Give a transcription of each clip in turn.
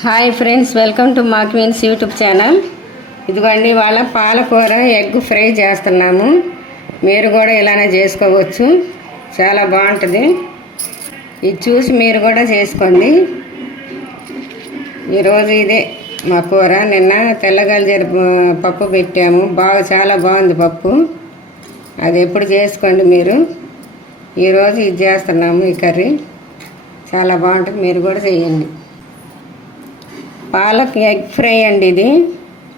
Hi friends welcome to మా queens YouTube channel. ఇదిగోండి వాళ్ళ పాలకూర ఎగ్ ఫ్రై చేస్తున్నాము. మీరు కూడా ఇలానే చేసుకోవచ్చు. చాలా బాగుంటుంది. ఇది చూసి మీరు కూడా చేసుకోండి. ఈరోజు ఇదే మా కూర. నిన్న తెల్లగల్జర పప్పు పెట్టాము. బాగా చాలా బాగుంది పప్పు. అది ఎప్పుడు చేసుకోండి మీరు. ఈరోజు ఇది చేస్తున్నాము ఈ కర్రీ. చాలా బాగుంటుంది. మీరు కూడా చేయండి. పాలక్ ఎగ్ ఫ్రై అండి ఇది.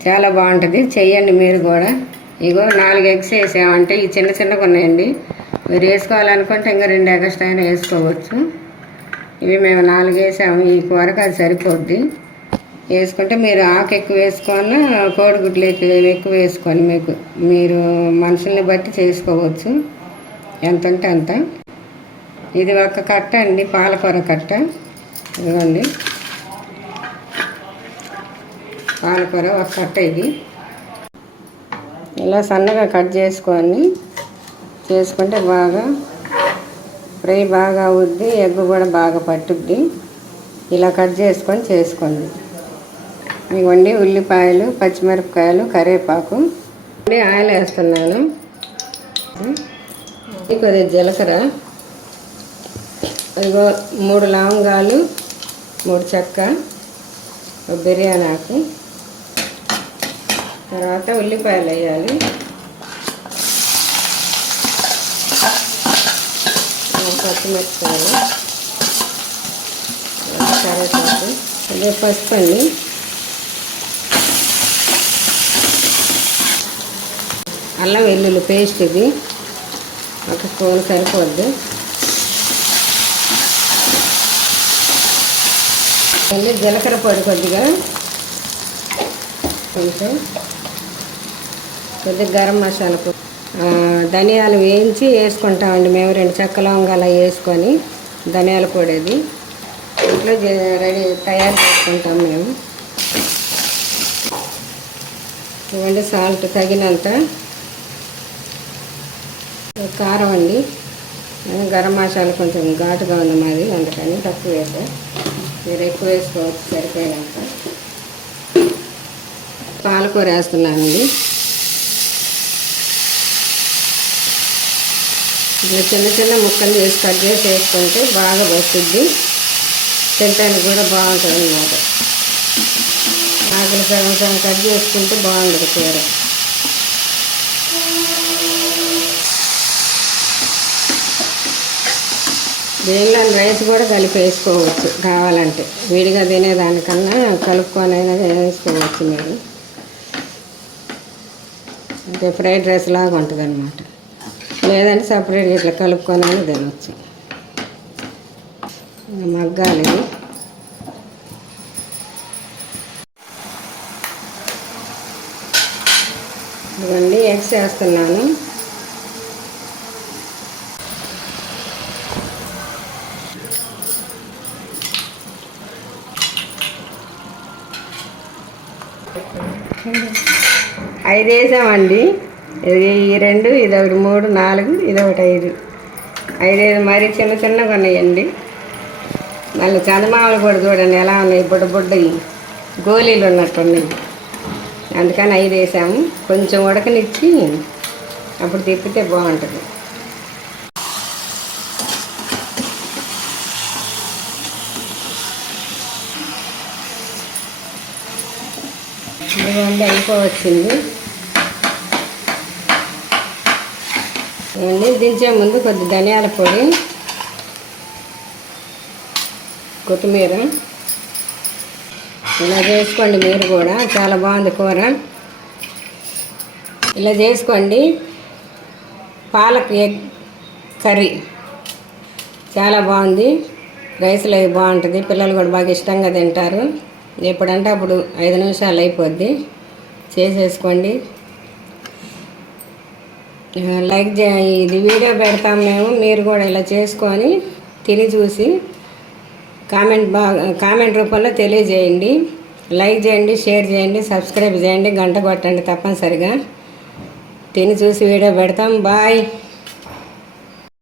చాలా బాగుంటుంది. చెయ్యండి మీరు కూడా. ఇగో నాలుగు ఎగ్స్ వేసామంటే ఈ చిన్న చిన్నగా ఉన్నాయండి. మీరు వేసుకోవాలనుకుంటే ఇంకా రెండు ఎగస్ట్రా అయినా వేసుకోవచ్చు. ఇవి మేము నాలుగు వేసాము. ఈ కూరకు అది సరిపోద్ది. వేసుకుంటే మీరు ఆకు ఎక్కువ వేసుకోవాలన్నా కోడిగుడ్లు ఎక్కువ ఎక్కువ వేసుకొని మీకు. మీరు మనుషుల్ని బట్టి చేసుకోవచ్చు. ఎంత ఉంటే అంత. ఇది ఒక కట్ట అండి. పాలకూర కట్ట. ఇదిగోండి. పాలకూర ఒక కట్ట ఇది. ఇలా సన్నగా కట్ చేసుకొని చేసుకుంటే బాగా ఫ్రై బాగా అవుద్ది ఎగ్ కూడా బాగా పట్టుద్ది. ఇలా కట్ చేసుకొని చేసుకోండి. ఇవ్వండి ఉల్లిపాయలు పచ్చిమిరపకాయలు కరివేపాకు. వండి ఆయిల్ వేస్తున్నాను. కొద్దిగా జీలకర్ర. ఇదిగో మూడు లవంగాలు మూడు చెక్క ఒక బిర్యానీ ఆకు. తర్వాత ఉల్లిపాయలు వేయాలి. పచ్చిమిరపకాయలు కరివేపాకు అదే పసుపు అండి. అల్లం వెల్లుల్లి పేస్ట్ ఇది. ఒక స్పూన్ సరిపోద్ది. జీలకర్ర పొడి కొద్దిగా కొంచెం. కొద్దిగా గరం మసాలా పొడి ధనియాలు వేయించి వేసుకుంటామండి. మేము రెండు చెక్క లవంగాలు అలా వేసుకొని ధనియాల పొడి అది ఇంట్లో రెడీ తయారు చేసుకుంటాం మేము. ఇవ్వండి సాల్ట్ తగినంత. కారం అండి. గరం మసాలా కొంచెం ఘాటుగా ఉంది మాది అందుకని తక్కువ వేసా. మీరు ఎక్కువ వేసుకోవచ్చు సరిపోయినాక పాలకూర వేస్తున్నానండి. ఇట్లా చిన్న చిన్న ముక్కలు చేసి కట్ చేసి వేసుకుంటే బాగా వస్తుంది. తింటానికి కూడా బాగుంటుంది అన్నమాట ఆకలి సగం సగం కట్ చేసుకుంటే బాగుంటుంది కూర. దీనిలో రైస్ కూడా కలిపి వేసుకోవచ్చు కావాలంటే. విడిగా తినేదానికన్నా కలుపుకొనైనా వేసుకోవచ్చు మీరు. అంటే ఫ్రైడ్ రైస్ లాగా ఉంటుంది అన్నమాట లేదంటే సపరేట్గా ఇట్లా కలుపుకొని తినవచ్చు మగ్గాలి ఇది. ఇవన్నీ ఎగ్స్ వేస్తున్నాను ఐదు వేసామండి ఇది ఈ రెండు ఇది ఒకటి మూడు నాలుగు ఇది ఒకటి ఐదు. ఐదు ఐదు మరీ చిన్న చిన్నగా ఉన్నాయండి. మళ్ళీ చందమామలు కూడా చూడండి ఎలా ఉన్నాయి బుడ్డ బుడ్డవి గోళీలు ఉన్నట్టున్నాయి. అందుకని ఐదు వేసాము. కొంచెం ఉడకనిచ్చి అప్పుడు తిప్పితే బాగుంటుంది. ఇదిగోండి అయిపోవచ్చింది. ఇవన్నీ దించే ముందు కొద్ది ధనియాల పొడి కొత్తిమీర. ఇలా చేసుకోండి మీరు కూడా చాలా బాగుంది కూర. ఇలా చేసుకోండి. పాలక్ ఎగ్ కర్రీ చాలా బాగుంది. రైస్లో అవి బాగుంటుంది. పిల్లలు కూడా బాగా ఇష్టంగా తింటారు. ఎప్పుడంటే అప్పుడు ఐదు నిమిషాలు అయిపోద్ది. చేసేసుకోండి. లైక్ చే ఇది వీడియో పెడతాం మేము మీరు కూడా ఇలా చేసుకొని తిని చూసి కామెంట్ బాగా కామెంట్ రూపంలో తెలియజేయండి. లైక్ చేయండి షేర్ చేయండి సబ్స్క్రైబ్ చేయండి గంట కొట్టండి తప్పనిసరిగా. తిని చూసి వీడియో పెడతాం. బాయ్.